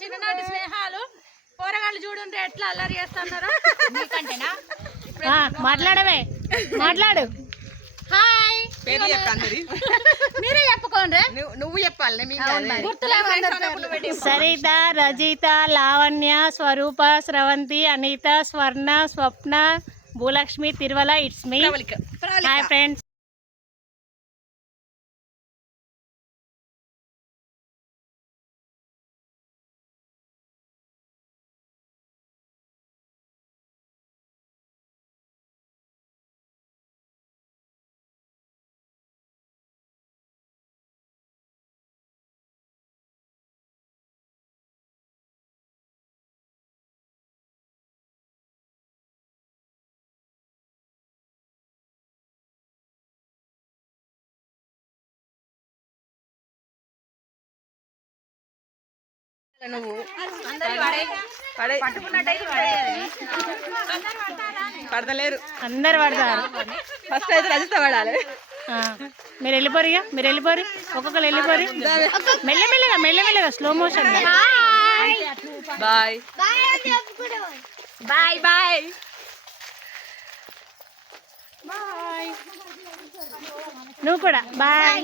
చిన్ననాటి స్నేహాలు పోరగాళ్ళు చూడండి ఎట్లా అల్లరి చేస్తున్నారో. మాట్లాడవే, మాట్లాడు. హాయ్, పేరు చెప్పండి, మీరే చెప్పుకోండి. నువ్వు చెప్పాలి. సరిత, రజిత, లావణ్య, స్వరూప, Sravanthi, Anitha, Swarna, Swapna, Bhulakshmi, Tiruvala. It's me. Hi friends. నువ్వు పడతలేరు, అందరు పడతారు. ఫస్ట్ అయితే రజిత పడాలి. మీరు వెళ్ళిపోరు, మీరు వెళ్ళిపోరు, ఒక్కొక్కరు వెళ్ళిపోరు. మెల్లమెల్లగా మెల్లమెల్లగా slow motion. Bye bye bye. నువ్వు కూడా బాయ్.